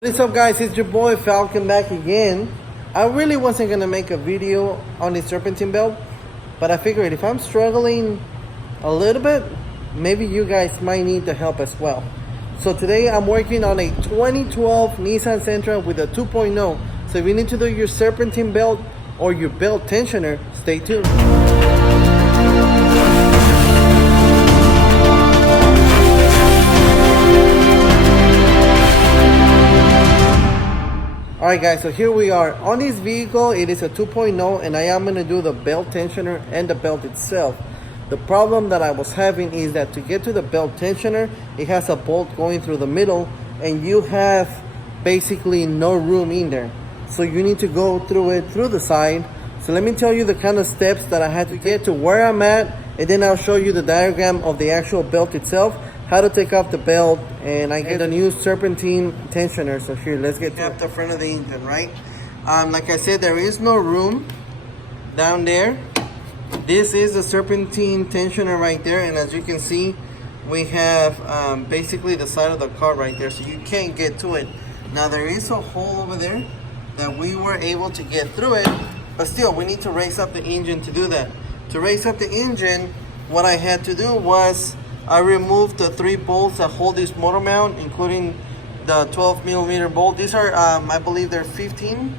What's up guys, it's your boy Falcon back again. I really wasn't gonna make a video on the Serpentine belt, but I figured if I'm struggling a little bit, maybe you guys might need the help as well. So today I'm working on a 2012 Nissan Sentra with a 2.0. So if you need to do your Serpentine belt or your belt tensioner, stay tuned. Alright guys, so here we are. On this vehicle, it is a 2.0 and I am going to do the belt tensioner and the belt itself. The problem that I was having is that to get to the belt tensioner, it has a bolt going through the middle and you have basically no room in there. So you need to go through it through the side. So let me tell you the kind of steps that I had to get to where I'm at, and then I'll show you the diagram of the actual belt itself, how to take off the belt, and I get a new Serpentine tensioner. So here, let's get to the front of the engine, right? Like I said, there is no room down there. This is the Serpentine tensioner right there, and as you can see, we have basically the side of the car right there, so you can't get to it. Now there is a hole over there that we were able to get through it, but still we need to raise up the engine to do that. To raise up the engine, what I had to do was I removed the 3 bolts that hold this motor mount, including the 12mm bolt. These are, I believe they're 15.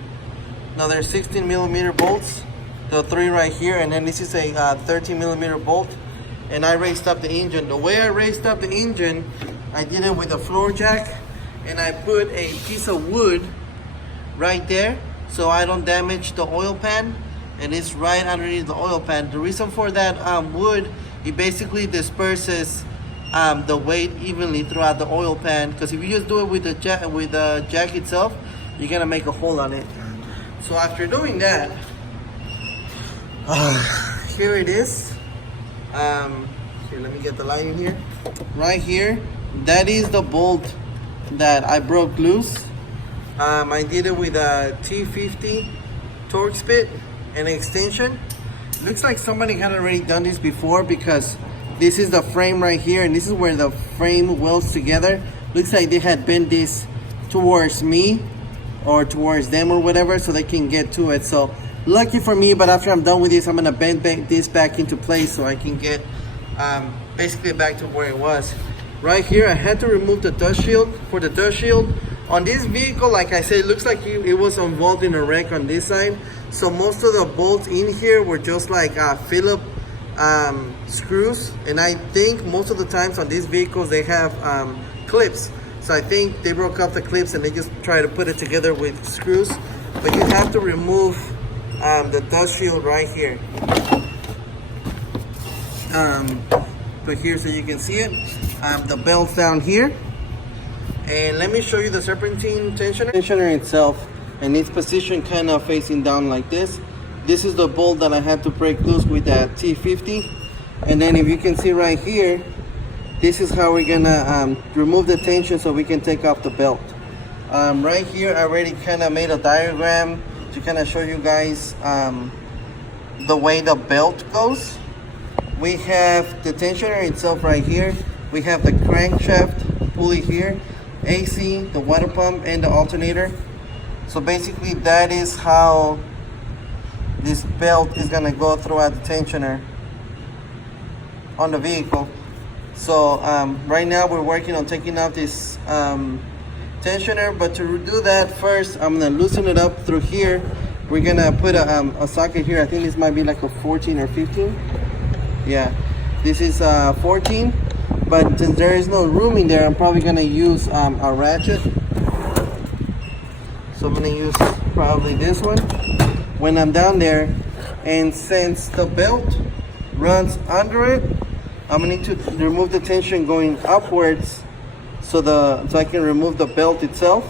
No, they're 16mm bolts. The 3 right here, and then this is a 13mm bolt. And I raised up the engine. The way I raised up the engine, I did it with a floor jack, and I put a piece of wood right there so I don't damage the oil pan, and it's right underneath the oil pan. The reason for that wood, it basically disperses the weight evenly throughout the oil pan, because if you just do it with the jack itself, you're gonna make a hole on it. So after doing that, here it is. Here, let me get the light in here. Right here, that is the bolt that I broke loose. I did it with a T50 Torx bit and extension. Looks like somebody had already done this before, because this is the frame right here, and this is where the frame welds together. Looks like they had bent this towards me or towards them or whatever, so they can get to it. So lucky for me, but after I'm done with this, I'm gonna bend this back into place so I can get basically back to where it was. Right here, I had to remove the dust shield. For the dust shield on this vehicle, like I said, it looks like it was involved in a wreck on this side. So most of the bolts in here were just like Phillips screws, and I think most of the times on these vehicles they have clips. So I think they broke off the clips and they just try to put it together with screws. But you have to remove the dust shield right here. Put here so you can see it. The belt's down here. And let me show you the Serpentine tensioner itself. And it's positioned kind of facing down like this. This is the bolt that I had to break loose with that T50. And then if you can see right here, this is how we're gonna remove the tension so we can take off the belt. Right here, I already kind of made a diagram to kind of show you guys the way the belt goes. We have the tensioner itself right here. We have the crankshaft pulley here, AC, the water pump, and the alternator. So basically that is how this belt is gonna go throughout the tensioner on the vehicle. So right now we're working on taking out this tensioner, but to do that first, I'm gonna loosen it up through here. We're gonna put a socket here. I think this might be like a 14 or 15. Yeah, this is 14, but since there is no room in there, I'm probably gonna use a ratchet. So I'm gonna use probably this one when I'm down there. And since the belt runs under it, I'm gonna need to remove the tension going upwards so I can remove the belt itself,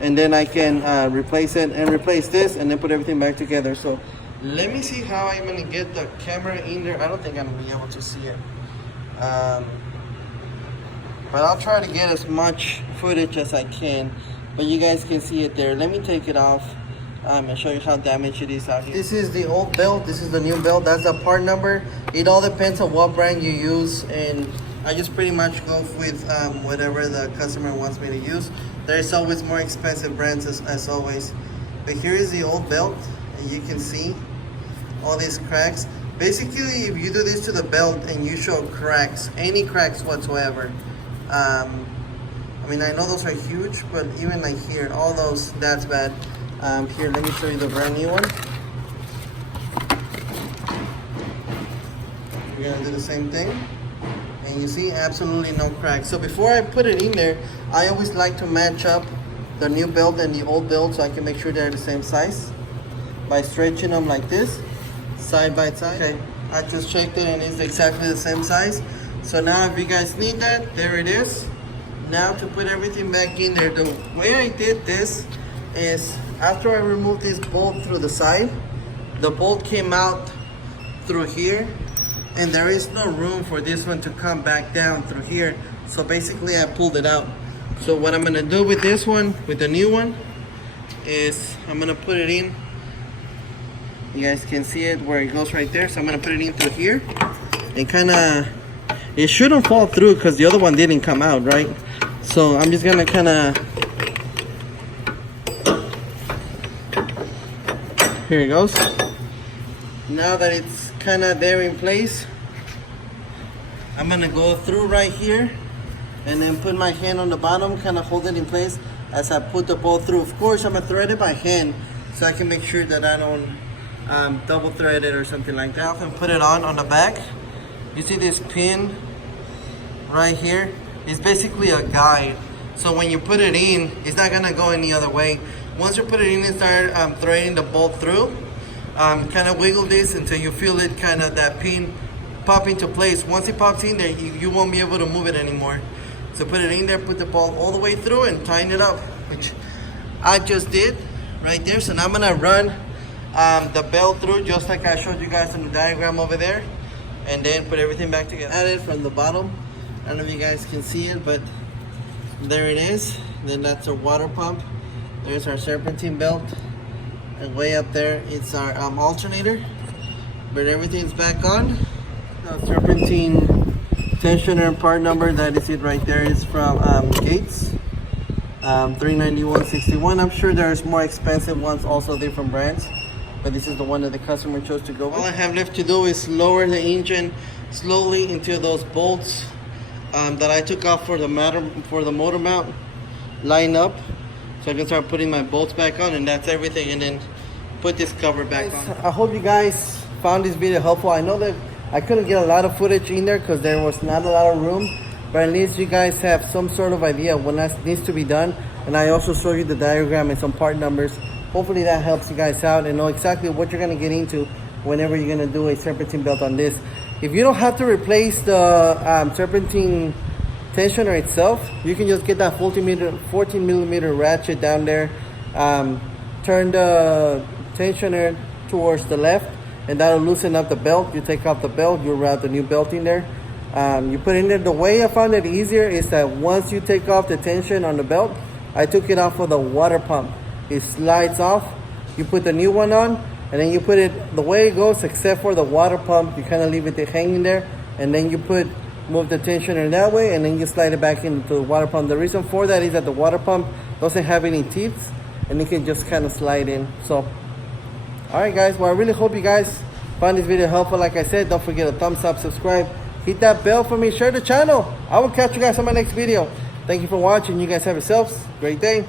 and then I can replace it and replace this and then put everything back together. So let me see how I'm gonna get the camera in there. I don't think I'm gonna be able to see it, but I'll try to get as much footage as I can, but you guys can see it there. Let me take it off and show you how damaged it is out here. This is the old belt, this is the new belt. That's the part number. It all depends on what brand you use, and I just pretty much go with whatever the customer wants me to use. There's always more expensive brands as always. But here is the old belt, and you can see all these cracks. Basically, if you do this to the belt and you show cracks, any cracks whatsoever, I mean, I know those are huge, but even like here, all those, that's bad. Here, let me show you the brand new one. We're gonna do the same thing. And you see, absolutely no cracks. So before I put it in there, I always like to match up the new belt and the old belt so I can make sure they're the same size by stretching them like this, side by side. Okay, I just checked it and it's exactly the same size. So now if you guys need that, there it is. Now to put everything back in there, the way I did this is after I removed this bolt through the side, the bolt came out through here, and there is no room for this one to come back down through here. So basically I pulled it out. So what I'm gonna do with this one, with the new one, is I'm gonna put it in. You guys can see it where it goes right there. So I'm gonna put it in through here and kinda, it shouldn't fall through because the other one didn't come out, right? So I'm just gonna kinda, here it goes. Now that it's kind of there in place, I'm gonna go through right here and then put my hand on the bottom, kind of hold it in place as I put the bolt through. Of course, I'm gonna thread it by hand so I can make sure that I don't double thread it or something like that. And put it on the back. You see this pin right here? It's basically a guide. So when you put it in, it's not gonna go any other way. Once you put it in and start threading the bolt through, kind of wiggle this until you feel it kind of that pin pop into place. Once it pops in there, you won't be able to move it anymore. So put it in there, put the bolt all the way through and tighten it up, which I just did right there. So now I'm gonna run the belt through just like I showed you guys in the diagram over there, and then put everything back together. Add it from the bottom. I don't know if you guys can see it, but there it is. Then that's our water pump. There's our serpentine belt. And way up there, it's our alternator. But everything's back on. The serpentine tensioner part number, that is it right there, is from Gates. 391.61. I'm sure there's more expensive ones, also different brands. But this is the one that the customer chose to go with. All I have left to do is lower the engine slowly until those bolts that I took off for the motor mount line up. So I can start putting my bolts back on, and that's everything, and then put this cover back on. I hope you guys found this video helpful. I know that I couldn't get a lot of footage in there because there was not a lot of room, but at least you guys have some sort of idea of what needs to be done. And I also show you the diagram and some part numbers. Hopefully that helps you guys out and know exactly what you're gonna get into whenever you're gonna do a serpentine belt on this. If you don't have to replace the serpentine tensioner itself, you can just get that 14 millimeter ratchet down there, turn the tensioner towards the left, and that'll loosen up the belt. You take off the belt, you route the new belt in there, you put in there. The way I found it easier is that once you take off the tension on the belt, I took it off of the water pump. It slides off, you put the new one on, and then you put it the way it goes, except for the water pump. You kind of leave it hanging there, and then you move the tensioner that way, and then you slide it back into the water pump. The reason for that is that the water pump doesn't have any teeth, and it can just kind of slide in. So, all right, guys. Well, I really hope you guys found this video helpful. Like I said, don't forget to thumbs up, subscribe, hit that bell for me, share the channel. I will catch you guys on my next video. Thank you for watching. You guys have yourselves a great day.